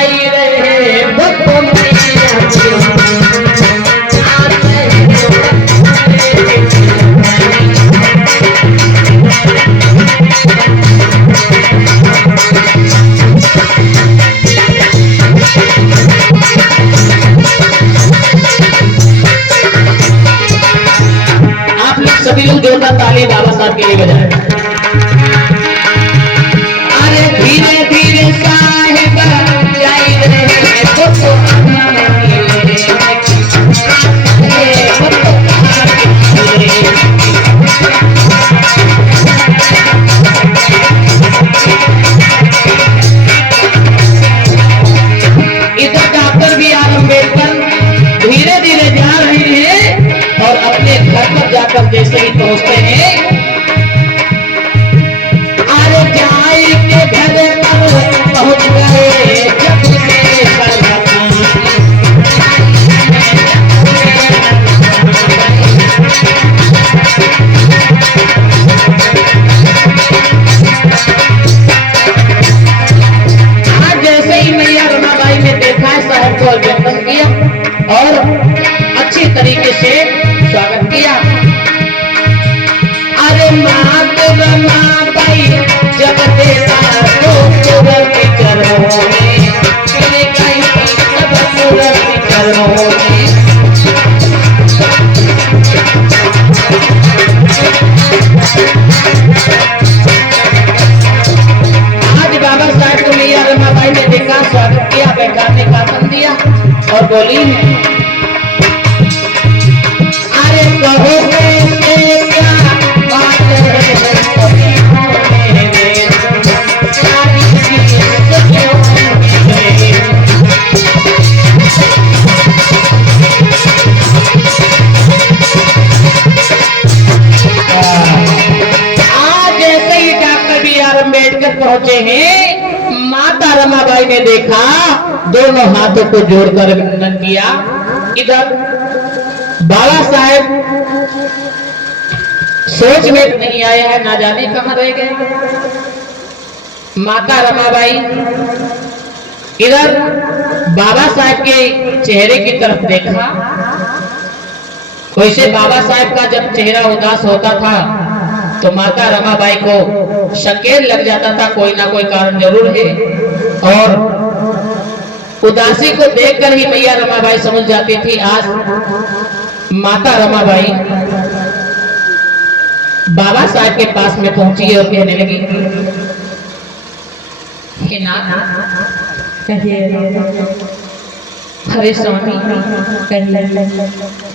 आई रहे बप्पो मैया सभी लोग जोरदार ताली बाबा साहब के लिए बजाएं। अरे धीरे धीरे साहिब जाई रहे बप्पो इधर डॉक्टर बी आर अम्बेडकर धीरे धीरे जा रहे हैं और अपने घर पर जाकर जैसे ही पहुंचते हैं, अरे जाए के घर पर पहुंच गए जब से आज जैसे ही मैया रमाबाई ने देखा साहब को अभिनंदन किया और अच्छी तरीके से स्वागत किया। अरे मात रमाबाई जब देखा तो सूरत चरणों में चले गई सब सूरत चरणों में। आज बाबा साहब को मैया रमाबाई ने देखा, स्वागत किया, बैठाने का आसन दिया और बोली अरे कहो क्या बात है आज जैसे ही डॉक्टर बी आर अम्बेडकर पहुंचे हैं, माता रमाबाई ने देखा, दोनों हाथों को जोड़कर अभिनंदन किया। इधर बाबा साहेब सोच में नहीं आया है, ना जाने कहां रह गए। माता रमाबाई इधर बाबा साहेब के चेहरे की तरफ देखा। वैसे बाबा साहेब का जब चेहरा उदास होता था तो माता रमाबाई को संकेत लग जाता था, कोई ना कोई कारण जरूर है, और उदासी को देखकर ही मैया रमाबाई समझ जाती थी। आज माता रमाबाई बाबा साहब के पास में पहुंची और कहने लगी, हे नाथ, हरे स्वामी,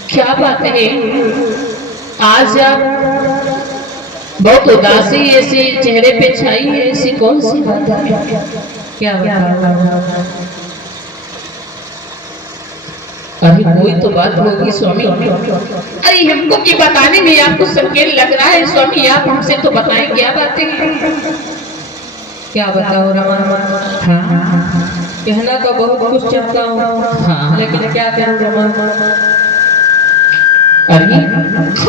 क्या बात है, आज आप बहुत उदासी ऐसी चेहरे पे छाई है, ऐसी कौन सी बात है, क्या बात? अरे कोई तो बात होगी स्वामी। अरे हमको की बताने में आपको संकेत लग रहा है स्वामी, आप हमसे तो बताएं क्या बातें हैं। क्या बताओ रमा? हाँ, कहना तो बहुत कुछ चाहता हूँ, हाँ, लेकिन क्या करूँ रमा? अरे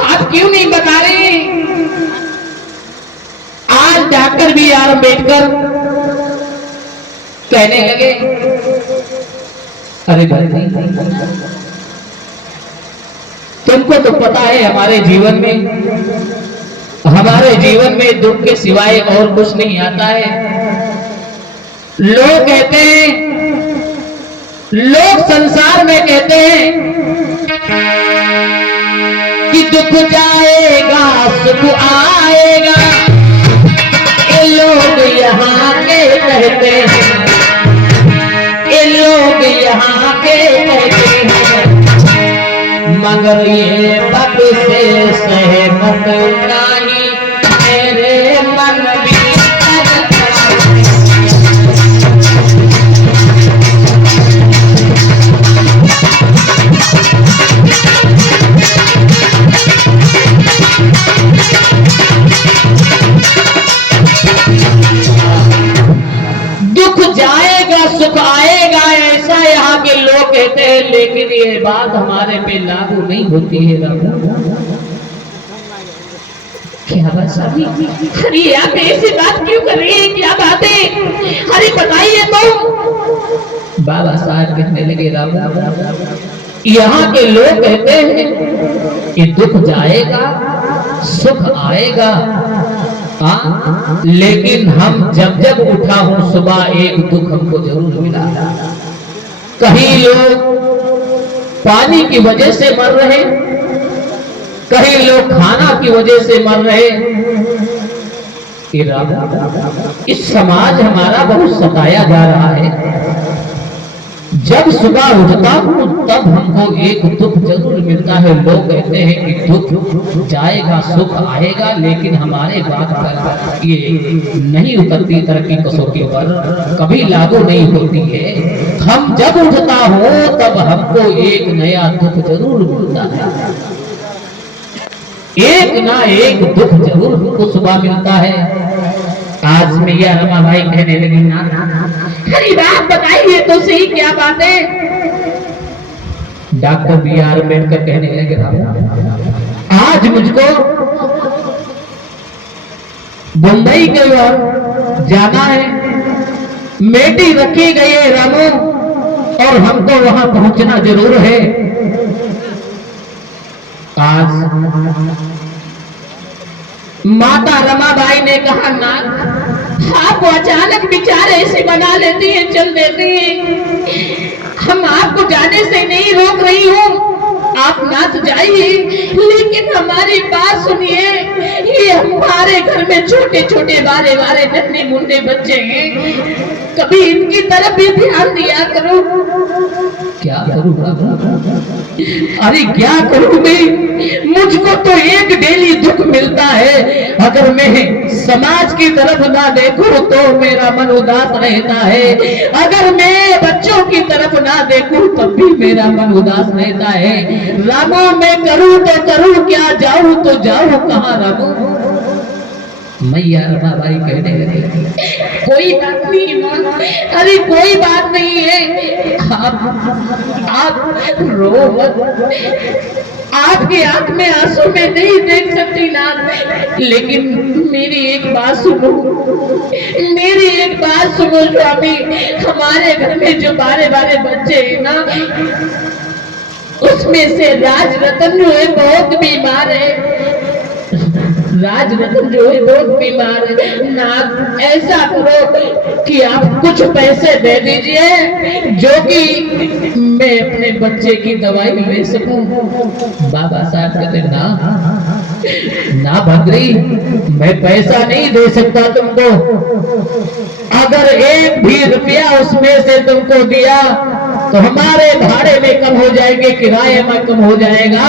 आप क्यों नहीं बता रहे? आज डॉक्टर बी आर अम्बेडकर कहने लगे, अरे भाई तुमको तो पता है हमारे जीवन में दुख के सिवाय और कुछ नहीं आता है। लोग कहते हैं, लोग संसार में कहते हैं कि दुख जाएगा सुख आएगा, ये लोग यहाँ के कहते हैं, ये लोग यहाँ के कहते हैं, मगर ये बात से सहमत नहीं मेरे मन भी। दुख जाएगा सुख आएगा ऐसा यहाँ के लोग कहते हैं, लेकिन ये बात हमारे पे लागू नहीं होती है। क्या बात साहब? अरे आप ऐसी बात क्यों कर रही है? क्या बात है? अरे बताइए तो। बाबा साहब कहने लगे रामू, यहाँ के लोग कहते हैं कि दुख जाएगा सुख आएगा, हाँ, लेकिन हम जब जब उठा हूं सुबह एक दुख हमको जरूर मिला। कहीं लोग पानी की वजह से मर रहे, कहीं लोग खाना की वजह से मर रहे। इस समाज हमारा बहुत सताया जा रहा है। जब सुबह उठता हूँ तब हमको एक दुख जरूर मिलता है। लोग कहते हैं कि दुख जाएगा सुख आएगा, लेकिन हमारे बात पर ये नहीं उतरती तरक्की कसौटी पर, कभी लागू नहीं होती है। हम जब उठता हो तब हमको एक नया दुख जरूर मिलता है, एक ना एक दुख जरूर हमको सुबह मिलता है। आज मैया रमा भाई कहने लगी, ना हरी बात बताइए तो सही, क्या बात है? Doctor B.R. अम्बेडकर कहने लगे, आज मुझको मुंबई के ओर जाना है, मेटी रखी गई है रामू, और हमको वहां पहुंचना जरूर है। आज माता रमाबाई ने कहा, ना आपको अचानक विचार ऐसे बना लेती है, चल देती है। हम आपको जाने से नहीं रोक रही हूँ, आप ना तो जाइए, लेकिन हमारी बात सुनिए। ये हमारे घर में छोटे छोटे बारे बारे नन्हे मुन्ने बच्चे हैं, कभी इनकी तरफ भी ध्यान दिया करो। क्या करूं? अरे क्या करूं मैं? मुझको तो एक डेली दुख मिलता है। अगर मैं समाज की तरफ ना देखूं तो मेरा मन उदास रहता है, अगर मैं बच्चों की तरफ ना देखूं तब भी मेरा मन उदास रहता है। रामू मैं करूं तो करूं क्या, जाऊं तो जाऊं कहां रामू? मैया रमाबाई कहने लगी, कोई बात नहीं मां, अरे कोई बात नहीं है, आप रो मत। आपकी आंख में आंसू में नहीं देख सकती ना, लेकिन मेरी एक बात सुनो, मेरी एक बात सुनो स्वामी। हमारे घर में जो बारे बारे बच्चे हैं ना, उसमें से राज रतन जो है बहुत बीमार है, राज रतन जो है बहुत बीमार है ना। ऐसा करो कि आप कुछ पैसे दे दीजिए जो कि मैं अपने बच्चे की दवाई ले सकूं। बाबा साहब कहते, ना भद्री, मैं पैसा नहीं दे सकता तुमको। अगर एक भी रुपया उसमें से तुमको दिया तो हमारे भाड़े में कम हो जाएंगे, किराए में कम हो जाएगा,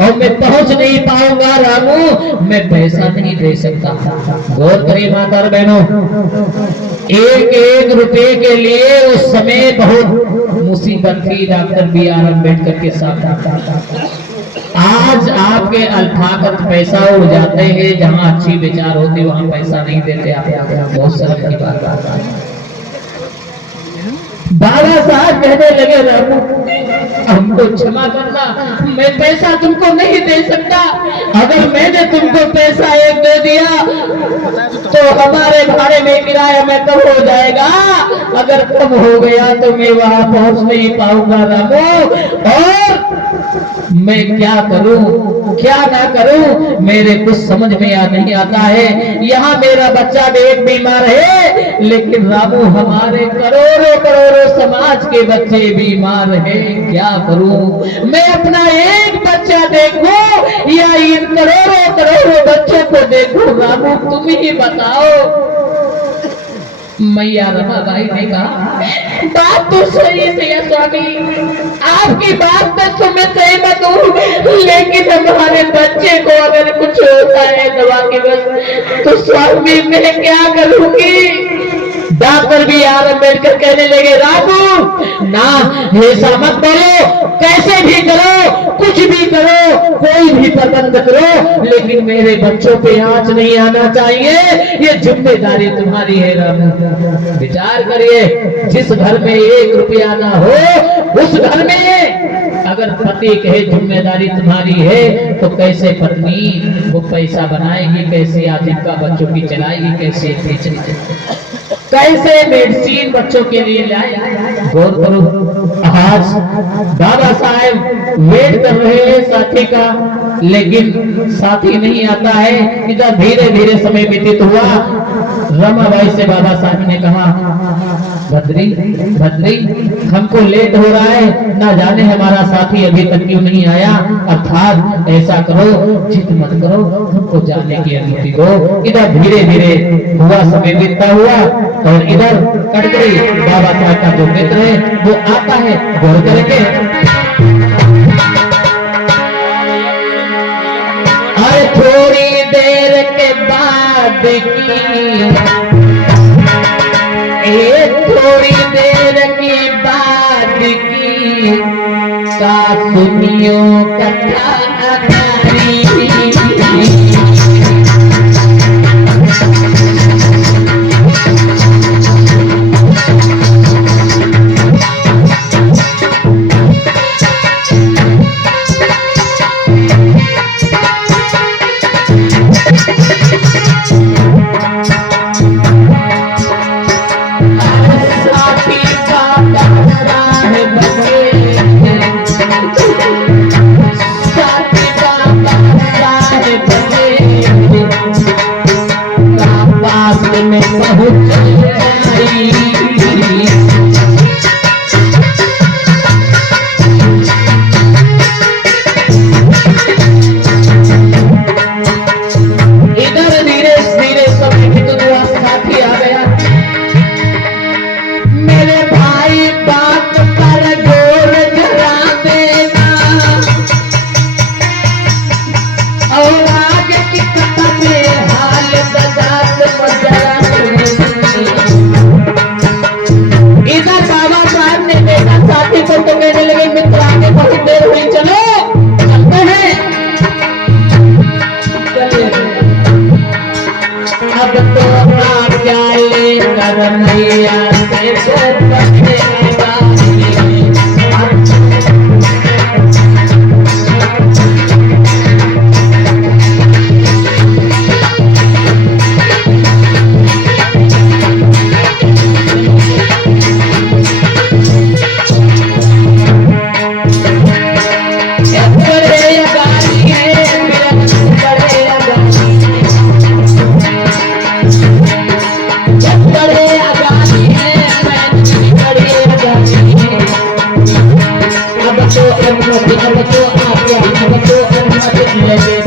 और मैं पहुंच नहीं पाऊंगा रामू, मैं पैसा नहीं दे सकता। गौर करिए माता और बहनों, एक एक रुपए के लिए उस समय बहुत मुसीबत थी डॉक्टर B.R. अम्बेडकर के साथ। आज आपके अल्फाकत पैसा उड़ जाते हैं, जहां अच्छी विचार होती वहां पैसा नहीं देते। आप बहुत सरल की बात। बाबा साहब कहने लगे, रामू हमको क्षमा करना, मैं पैसा तुमको नहीं दे सकता। अगर मैंने तुमको पैसा एक दे दिया तो हमारे भाड़े में किराया में कम हो जाएगा, अगर कम हो गया तो मैं वहां पहुंच नहीं पाऊंगा रामू। और मैं क्या करूं क्या ना करूं, मेरे कुछ समझ में नहीं आता है। यहाँ मेरा बच्चा भी एक बीमार है, लेकिन रामू हमारे करोड़ों करोड़ों समाज के बच्चे बीमार हैं, क्या करूं? मैं अपना एक बच्चा देखूं या इन करोड़ों करोड़ों बच्चों को देखूं? रामू तुम ही बताओ। मैया रमाबाई ने कहा, बात तो सही है स्वामी, आपकी बात तो मैं सहमत हूँ, लेकिन हमारे बच्चे को अगर कुछ होता है दवा के बस, तो स्वामी मैं क्या करूंगी? Doctor B.R. अम्बेडकर कहने लगे, रामू ना ऐसा मत बोलो, कैसे भी करो, कुछ भी करो, कोई भी प्रबंध करो, लेकिन मेरे बच्चों पे आंच नहीं आना चाहिए, ये जिम्मेदारी तुम्हारी है रामू। विचार करिए, जिस घर में एक रुपया ना हो उस घर में अगर पति कहे जिम्मेदारी तुम्हारी है, तो कैसे पत्नी वो पैसा बनाएगी, कैसे आजीविका बच्चों की चलाएगी, कैसे कैसे मेडिसिन बच्चों के लिए लाए। गौर करो, आज बाबा साहेब वेट कर रहे हैं साथी का, लेकिन साथी नहीं आता है। इधर धीरे धीरे समय व्यतीत हुआ। रमाबाई से बाबा साहब ने कहा, भद्री भद्री, हमको लेट हो रहा है, ना जाने हमारा साथी अभी तक क्यों नहीं आया। अर्थात ऐसा करो, जिद मत करो, हमको जाने की अनुमति दो। इधर धीरे धीरे हुआ, समय बीतता हुआ, और इधर कटकरी बाबा साहब का जो मित्र है वो आता है। गौर करके, अरे थोड़ी देर के बाद थोड़ी देर के बाद की सासुनियों कथा अब तो अनुमति अब तो आज्ञा अब तो अनुमति